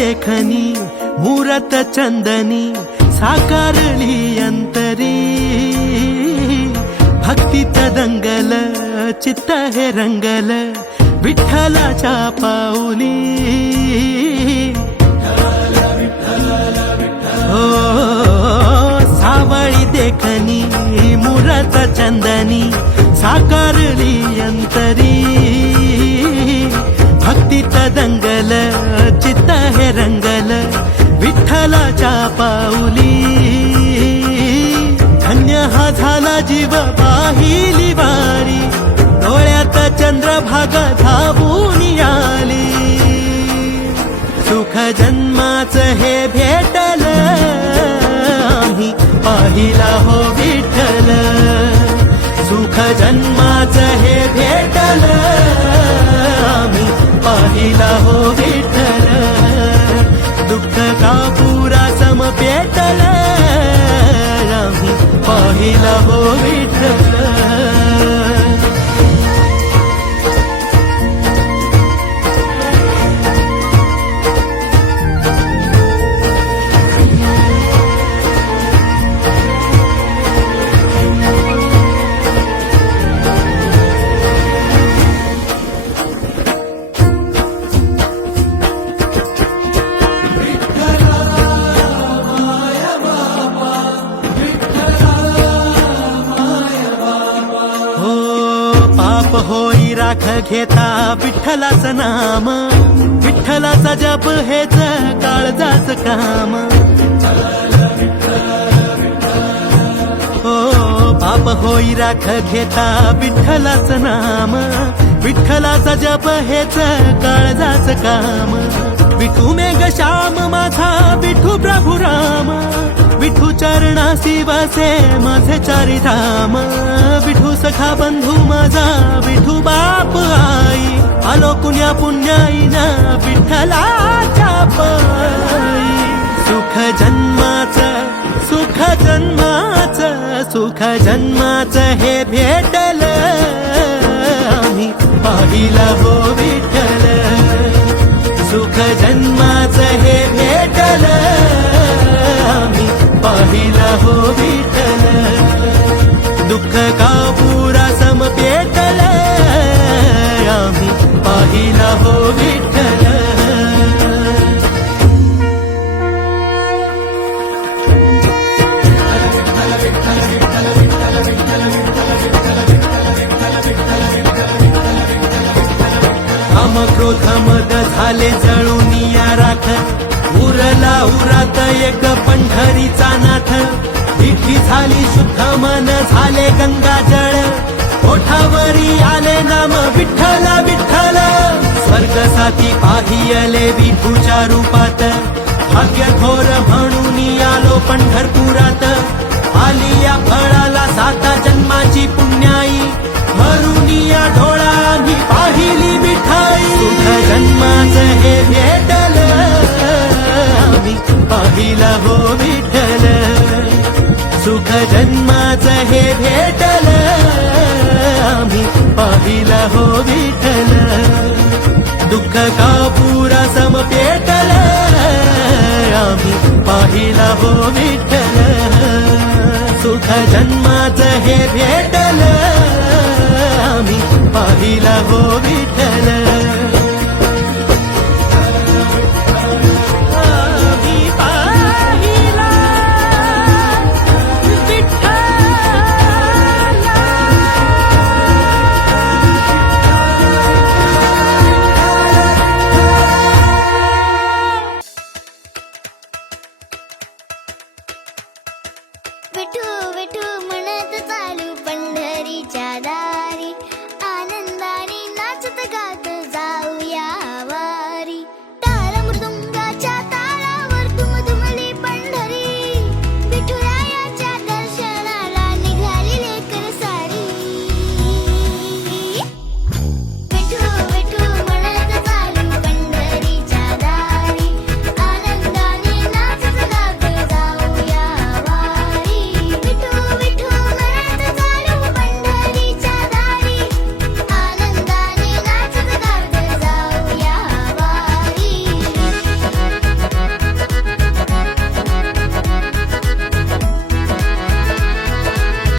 देखनी मूरत चंदनी साकारली अंतरी भक्तीत दंगल चित्त हे रंगल विठ्ठलाच्या पाऊली हो सावळी देखनी मूरत चंदनी साकारली अंतरी भक्तीत दंगल चित्त हे रंगल विठ्ठलाच्या पाऊली धन्य हा झाला जीव पाहिली वारी डोळ्यात चंद्रभागा धावून आली सुख जन्माचं हे भेटल आम्ही पाहिला हो विठ्ठल सुख जन्माचं हे भेटल आम्ही पाहिला हो विठ्ठल दुःख का पुरा सम पेटल आम्ही पाहिला हो विठ्ठल होई राख घेता विठ्ठलाचं नाम विठ्ठलाचा जप हेच काळजाचं काम हो पाप होई राख घेता विठ्ठलाचं नाम विठ्ठलाचा जप हेच काळजाचं काम विठू मेघ श्याम माझा विठू प्रभू राम विठू चरणासी वसे माझे चारी धाम विठू सखा बंधू माझा विठू बाप आई आलो कुण्या पुण्याईना विठ्ठलाच्या पायी सुख जन्माचं सुख जन्माचं सुख जन्माचं हे भेटल आम्ही पाहिला हो विठ्ठल सुख जन्माचं हे भेटल आम्ही पाहिला हो विठ्ठल दुःख का पुरा सम पेटल आम्ही पाहिला हो विठ्ठल काम क्रोध मद झाले जळून या राख उरला उरात एक पंढरीचा नाथ विठी झाली शुद्ध मन झाले गंगा जळ ओठावरी आले नाम विठ्ठल विठ्ठल स्वर्ग साथी पाहियले विठूच्या रूपात भाग्य थोर म्हणून आलो पंढरपुरात आली या फळाला साता जन्माची पुण्याई भरून या ढोळानी पाहिली मिठाई सुख जन्माचं हे भेटल आम्ही पाहिला हो विठ्ठल सुख जन्माचं हे भेटल आम्ही पाहिला हो विठ्ठल दुःख का पुरा सम पेटल आम्ही पाहिला हो विठ्ठल सुख जन्माचं हे भेटल आम्ही पाहिला हो विठ्ठल